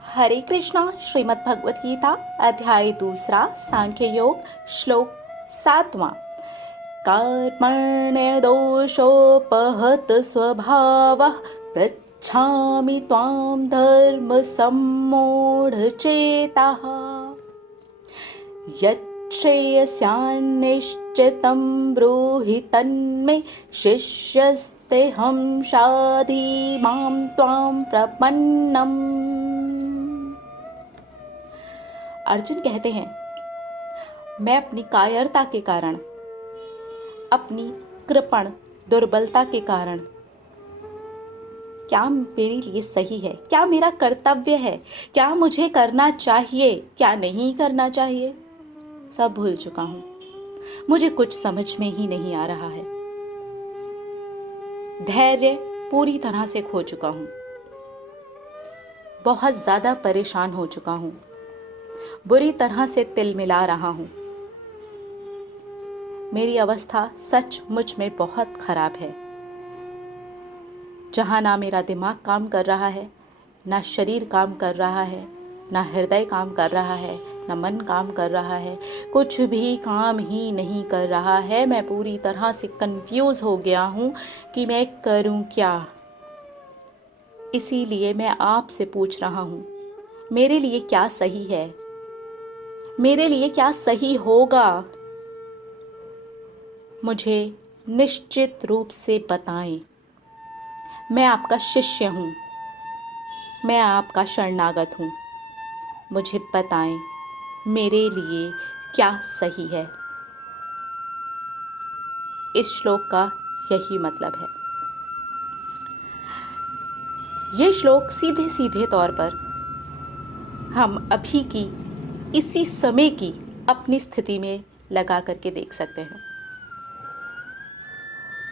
हरे कृष्णा। श्रीमद् भगवत गीता अध्याय 2 सांख्य योग श्लोक 7वां। कर्मण्य दोषोपहत स्वभावः पृच्छामि त्वां धर्म सम्मूढचेताः यच्छ्रेयस्यान्निश्चितं ब्रूहि तन्मे शिष्यस्तेऽहं शाधि मां त्वां प्रपन्नम्। अर्जुन कहते हैं, मैं अपनी कायरता के कारण, अपनी कृपण दुर्बलता के कारण, क्या मेरे लिए सही है, क्या मेरा कर्तव्य है, क्या मुझे करना चाहिए, क्या नहीं करना चाहिए, सब भूल चुका हूं। मुझे कुछ समझ में ही नहीं आ रहा है। धैर्य पूरी तरह से खो चुका हूं। बहुत ज्यादा परेशान हो चुका हूं। बुरी तरह से तिलमिला रहा हूं। मेरी अवस्था सचमुच में बहुत खराब है। जहां ना मेरा दिमाग काम कर रहा है, ना शरीर काम कर रहा है, ना हृदय काम कर रहा है, ना मन काम कर रहा है, कुछ भी काम ही नहीं कर रहा है। मैं पूरी तरह से कंफ्यूज हो गया हूं कि मैं करूं क्या। इसीलिए मैं आपसे पूछ रहा हूं, मेरे लिए क्या सही है, मेरे लिए क्या सही होगा, मुझे निश्चित रूप से बताएं। मैं आपका शिष्य हूँ, मैं आपका शरणागत हूँ। मुझे बताएं मेरे लिए क्या सही है। इस श्लोक का यही मतलब है। ये श्लोक सीधे सीधे तौर पर हम अभी की इसी समय की अपनी स्थिति में लगा करके देख सकते हैं।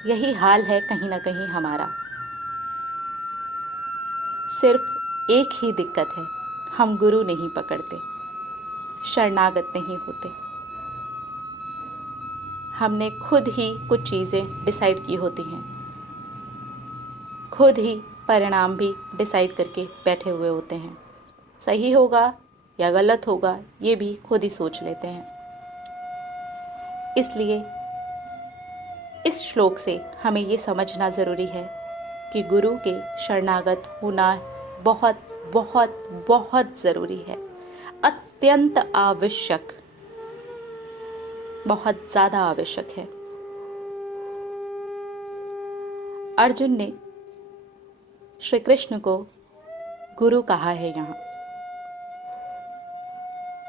यही हाल है कहीं ना कहीं हमारा। सिर्फ एक ही दिक्कत है, हम गुरु नहीं पकड़ते, शरणागत नहीं होते। हमने खुद ही कुछ चीज़ें डिसाइड की होती हैं, खुद ही परिणाम भी डिसाइड करके बैठे हुए होते हैं। सही होगा या गलत होगा ये भी खुद ही सोच लेते हैं। इसलिए इस श्लोक से हमें ये समझना ज़रूरी है कि गुरु के शरणागत होना बहुत बहुत बहुत ज़रूरी है, अत्यंत आवश्यक, बहुत ज़्यादा आवश्यक है। अर्जुन ने श्री कृष्ण को गुरु कहा है, यहाँ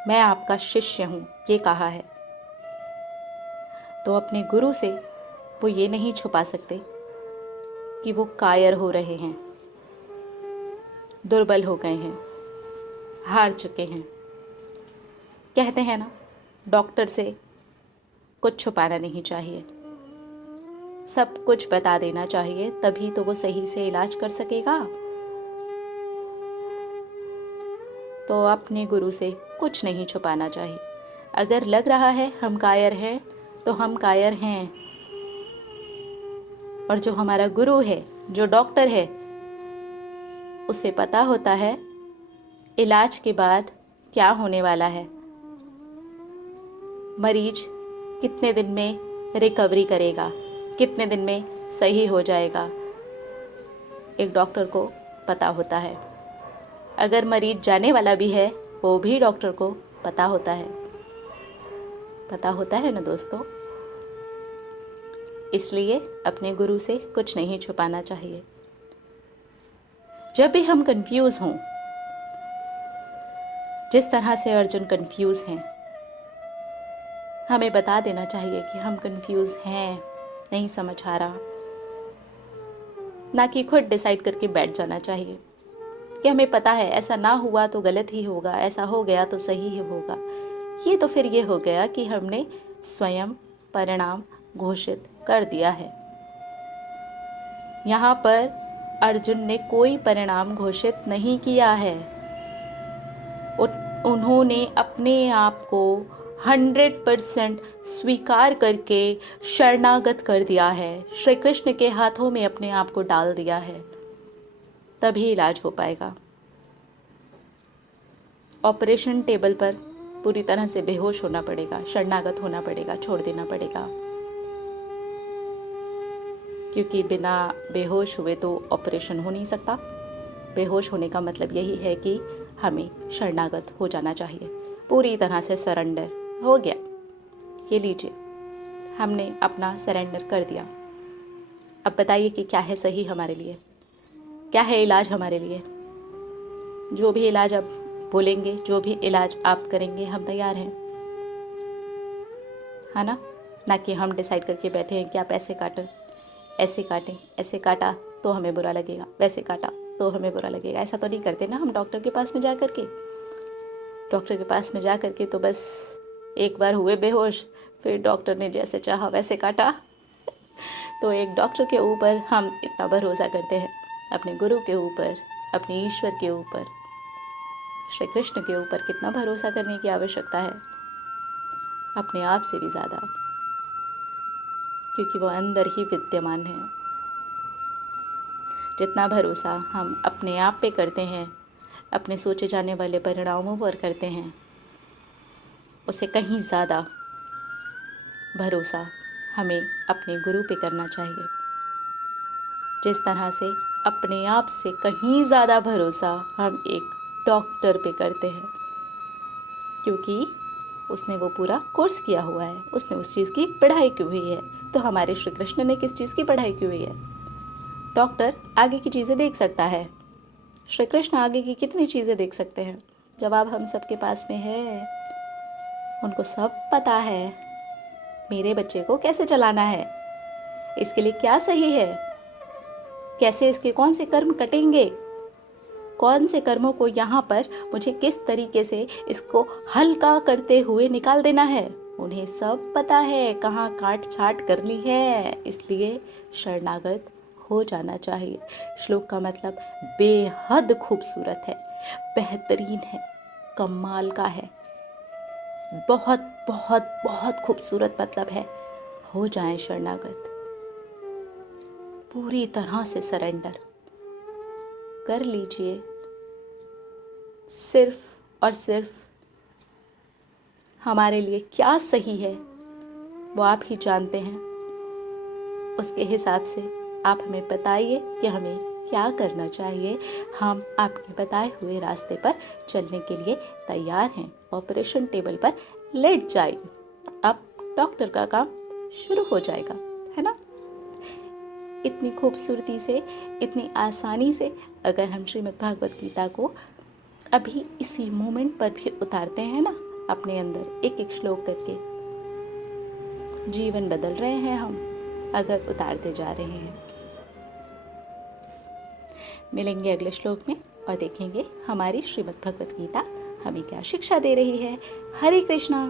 मैं आपका शिष्य हूँ ये कहा है। तो अपने गुरु से वो ये नहीं छुपा सकते कि वो कायर हो रहे हैं, दुर्बल हो गए हैं, हार चुके हैं। कहते हैं ना, डॉक्टर से कुछ छुपाना नहीं चाहिए, सब कुछ बता देना चाहिए, तभी तो वो सही से इलाज कर सकेगा। तो अपने गुरु से कुछ नहीं छुपाना चाहिए। अगर लग रहा है हम कायर हैं तो हम कायर हैं, और जो हमारा गुरु है, जो डॉक्टर है, उसे पता होता है इलाज के बाद क्या होने वाला है, मरीज कितने दिन में रिकवरी करेगा, कितने दिन में सही हो जाएगा। एक डॉक्टर को पता होता है। अगर मरीज जाने वाला भी है वो भी डॉक्टर को पता होता है। पता होता है ना दोस्तों। इसलिए अपने गुरु से कुछ नहीं छुपाना चाहिए। जब भी हम कंफ्यूज हों, जिस तरह से अर्जुन कंफ्यूज हैं, हमें बता देना चाहिए कि हम कंफ्यूज हैं, नहीं समझ आ रहा, ना कि खुद डिसाइड करके बैठ जाना चाहिए कि हमें पता है ऐसा ना हुआ तो गलत ही होगा, ऐसा हो गया तो सही ही होगा। ये तो फिर ये हो गया कि हमने स्वयं परिणाम घोषित कर दिया है। यहाँ पर अर्जुन ने कोई परिणाम घोषित नहीं किया है। उन्होंने अपने आप को 100% स्वीकार करके शरणागत कर दिया है, श्री कृष्ण के हाथों में अपने आप को डाल दिया है। तभी इलाज हो पाएगा। ऑपरेशन टेबल पर पूरी तरह से बेहोश होना पड़ेगा, शरणागत होना पड़ेगा, छोड़ देना पड़ेगा, क्योंकि बिना बेहोश हुए तो ऑपरेशन हो नहीं सकता। बेहोश होने का मतलब यही है कि हमें शरणागत हो जाना चाहिए, पूरी तरह से सरेंडर हो गया। ये लीजिए, हमने अपना सरेंडर कर दिया। अब बताइए कि क्या है सही हमारे लिए, क्या है इलाज हमारे लिए। जो भी इलाज आप बोलेंगे, जो भी इलाज आप करेंगे, हम तैयार हैं, है ना कि हम डिसाइड करके बैठे हैं कि आप ऐसे काटें, ऐसे काटें, ऐसे काटा तो हमें बुरा लगेगा, वैसे काटा तो हमें बुरा लगेगा। ऐसा तो नहीं करते ना हम डॉक्टर के पास में जा करके। डॉक्टर के पास में जा करके तो बस एक बार हुए बेहोश, फिर डॉक्टर ने जैसे चाहा वैसे काटा। तो एक डॉक्टर के ऊपर हम इतना भरोसा करते हैं, अपने गुरु के ऊपर, अपने ईश्वर के ऊपर, श्री कृष्ण के ऊपर कितना भरोसा करने की आवश्यकता है, अपने आप से भी ज़्यादा, क्योंकि वो अंदर ही विद्यमान है। जितना भरोसा हम अपने आप पे करते हैं, अपने सोचे जाने वाले परिणामों पर करते हैं, उससे कहीं ज़्यादा भरोसा हमें अपने गुरु पे करना चाहिए। जिस तरह से अपने आप से कहीं ज़्यादा भरोसा हम एक डॉक्टर पे करते हैं, क्योंकि उसने वो पूरा कोर्स किया हुआ है, उसने उस चीज़ की पढ़ाई की हुई है। तो हमारे श्री कृष्ण ने किस चीज़ की पढ़ाई की हुई है? डॉक्टर आगे की चीज़ें देख सकता है, श्री कृष्ण आगे की कितनी चीज़ें देख सकते हैं? जवाब हम सबके पास में है। उनको सब पता है मेरे बच्चे को कैसे चलाना है, इसके लिए क्या सही है, कैसे इसके कौन से कर्म कटेंगे, कौन से कर्मों को यहाँ पर मुझे किस तरीके से इसको हल्का करते हुए निकाल देना है। उन्हें सब पता है कहाँ काट छाट करनी है, इसलिए शरणागत हो जाना चाहिए। श्लोक का मतलब बेहद खूबसूरत है, बेहतरीन है, कमाल का है, बहुत बहुत बहुत खूबसूरत मतलब है। हो जाएं शरणागत, पूरी तरह से सरेंडर कर लीजिए। सिर्फ और सिर्फ हमारे लिए क्या सही है वो आप ही जानते हैं। उसके हिसाब से आप हमें बताइए कि हमें क्या करना चाहिए। हम आपके बताए हुए रास्ते पर चलने के लिए तैयार हैं। ऑपरेशन टेबल पर लेट जाइए, अब डॉक्टर का काम शुरू हो जाएगा, है ना। इतनी खूबसूरती से, इतनी आसानी से अगर हम श्रीमद् भागवत गीता को अभी इसी मोमेंट पर भी उतारते हैं ना, अपने अंदर एक एक श्लोक करके, जीवन बदल रहे हैं हम अगर उतारते जा रहे हैं। मिलेंगे अगले श्लोक में और देखेंगे हमारी श्रीमद् भगवत गीता हमें क्या शिक्षा दे रही है। हरे कृष्णा।